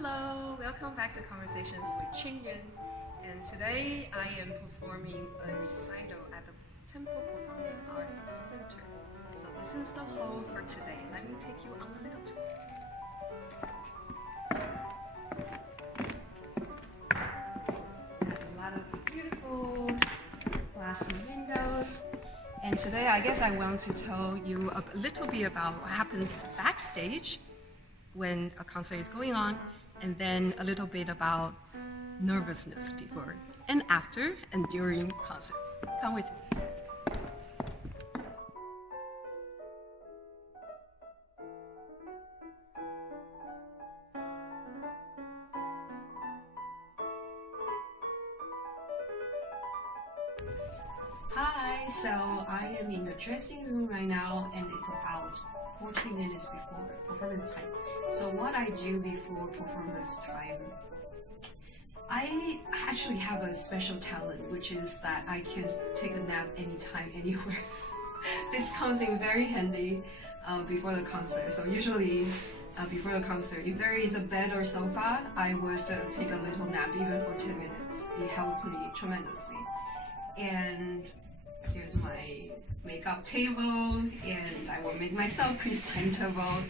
Hello, welcome back to Conversations with Ching-Yun. And today I am performing a recital at the Temple Performing Arts Center. So this is the hall for today. Let me take you on a little tour. There's a lot of beautiful glass windows. And today I guess I want to tell you a little bit about what happens backstage when a concert is going on, and then a little bit about nervousness before and after and during concerts. Come with me. Hi, so I am in the dressing room right now, and it's about 14 minutes before performance time. So what I do before performance time, I actually have a special talent, which is that I can take a nap anytime, anywhere. This comes in very handy before the concert. So usually before the concert, if there is a bed or sofa, I would take a little nap even for 10 minutes. It helps me tremendously. And here's my makeup table, and I will make myself presentable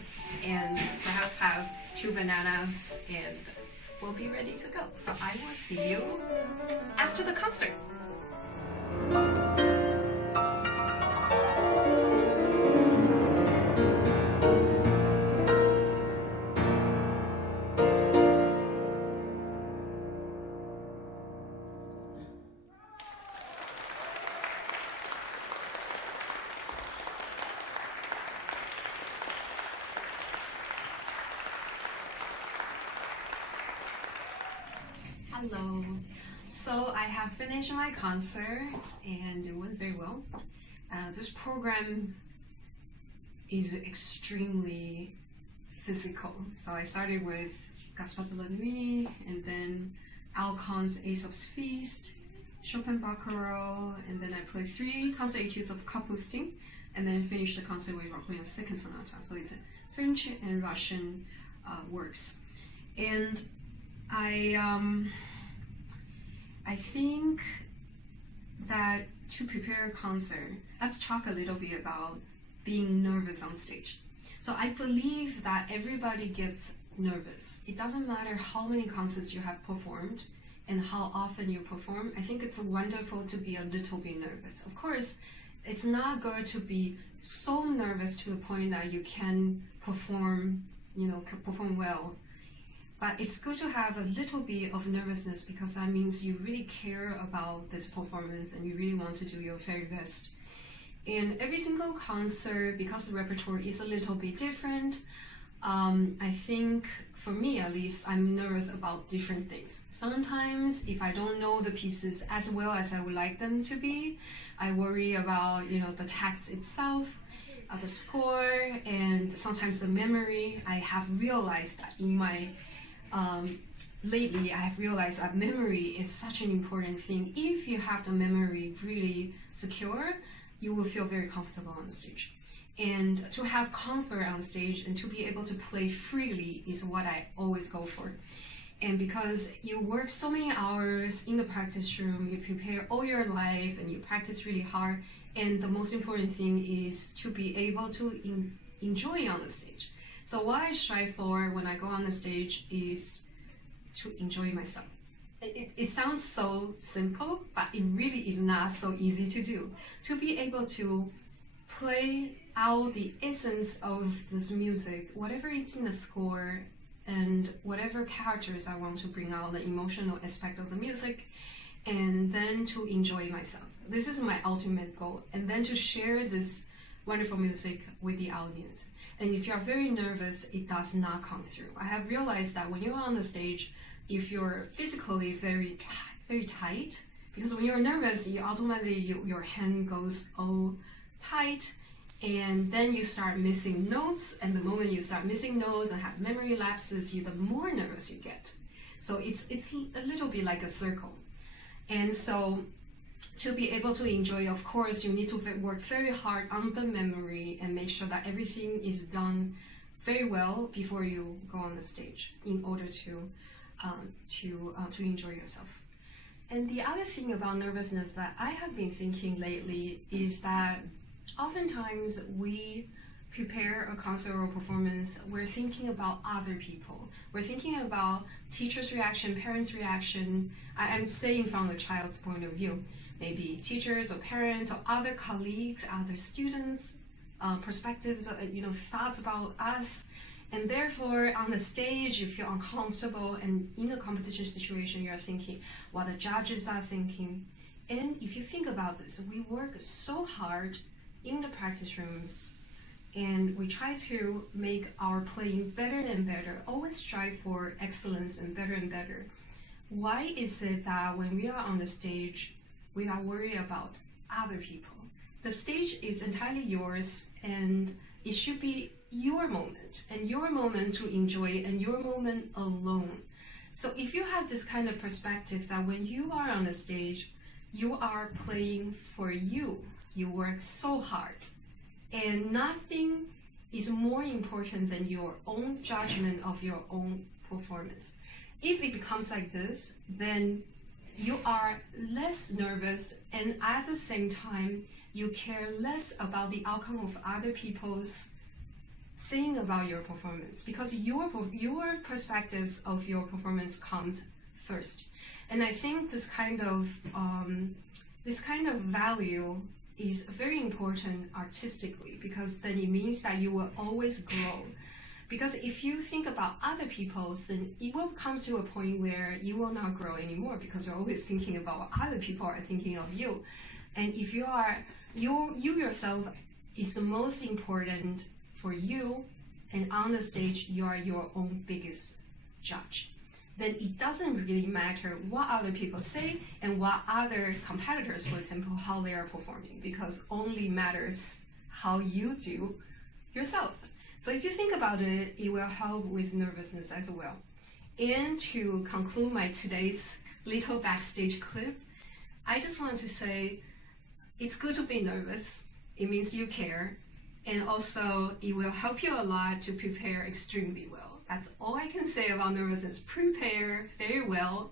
and perhaps have 2 bananas, and we'll be ready to go. So I will see you after the concert. Hello. So I have finished my concert and it went very well. This program is extremely physical. So I started with Gaspard de la Nuit, and then Alcon's Aesop's Feast, Chopin Barcarolle, and then I played 3 concert etudes of Kapustin, and then finished the concert with Rachmaninoff's Second Sonata. So it's French and Russian works. And I think that to prepare a concert, let's talk a little bit about being nervous on stage. So I believe that everybody gets nervous. It doesn't matter how many concerts you have performed and how often you perform. I think it's wonderful to be a little bit nervous. Of course, it's not going to be so nervous to the point that you can perform well. But it's good to have a little bit of nervousness, because that means you really care about this performance and you really want to do your very best. In every single concert, because the repertoire is a little bit different, I think, for me at least, I'm nervous about different things. Sometimes, if I don't know the pieces as well as I would like them to be, I worry about the text itself, the score, and sometimes the memory. I have realized that lately I have realized that memory is such an important thing. If you have the memory really secure, you will feel very comfortable on stage. And to have comfort on stage and to be able to play freely is what I always go for. And because you work so many hours in the practice room, you prepare all your life and you practice really hard, and the most important thing is to be able to enjoy on the stage. So what I strive for when I go on the stage is to enjoy myself. It sounds so simple, but it really is not so easy to do. To be able to play out the essence of this music, whatever is in the score, and whatever characters I want to bring out, the emotional aspect of the music, and then to enjoy myself. This is my ultimate goal, and then to share this wonderful music with the audience. And if you're very nervous, it does not come through. I have realized that when you're on the stage, if you're physically very tight, because when you're nervous, you automatically your hand goes all tight, and then you start missing notes. And the moment you start missing notes and have memory lapses, the more nervous you get. So it's a little bit like a circle. And so to be able to enjoy, of course, you need to work very hard on the memory and make sure that everything is done very well before you go on the stage in order to enjoy yourself. And the other thing about nervousness that I have been thinking lately is that oftentimes we prepare a concert or performance, we're thinking about other people. We're thinking about teachers' reaction, parents' reaction. I'm saying from a child's point of view, maybe teachers or parents or other colleagues, other students, perspectives, thoughts about us. And therefore, on the stage, you feel uncomfortable, and in a competition situation, you're thinking what the judges are thinking. And if you think about this, we work so hard in the practice rooms, and we try to make our playing better and better, always strive for excellence and better. Why is it that when we are on the stage, we are worried about other people? The stage is entirely yours, and it should be your moment, and your moment to enjoy, and your moment alone. So if you have this kind of perspective that when you are on the stage, you are playing for you, you work so hard, and nothing is more important than your own judgment of your own performance. If it becomes like this, then you are less nervous, and at the same time, you care less about the outcome of other people's saying about your performance, because your perspectives of your performance comes first. And I think this kind of value is very important artistically, because then it means that you will always grow. Because if you think about other people's, then it will come to a point where you will not grow anymore, because you're always thinking about what other people are thinking of you. And if you yourself is the most important for you, and on the stage you are your own biggest judge, then it doesn't really matter what other people say and what other competitors, for example, how they are performing, because only matters how you do yourself. So if you think about it, it will help with nervousness as well. And to conclude my today's little backstage clip, I just want to say it's good to be nervous. It means you care. And also, it will help you a lot to prepare extremely well. That's all I can say about nervousness. Prepare very well,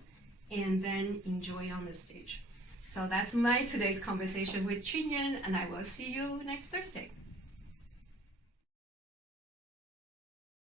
and then enjoy on the stage. So that's my today's conversation with Ching-Yun, and I will see you next Thursday.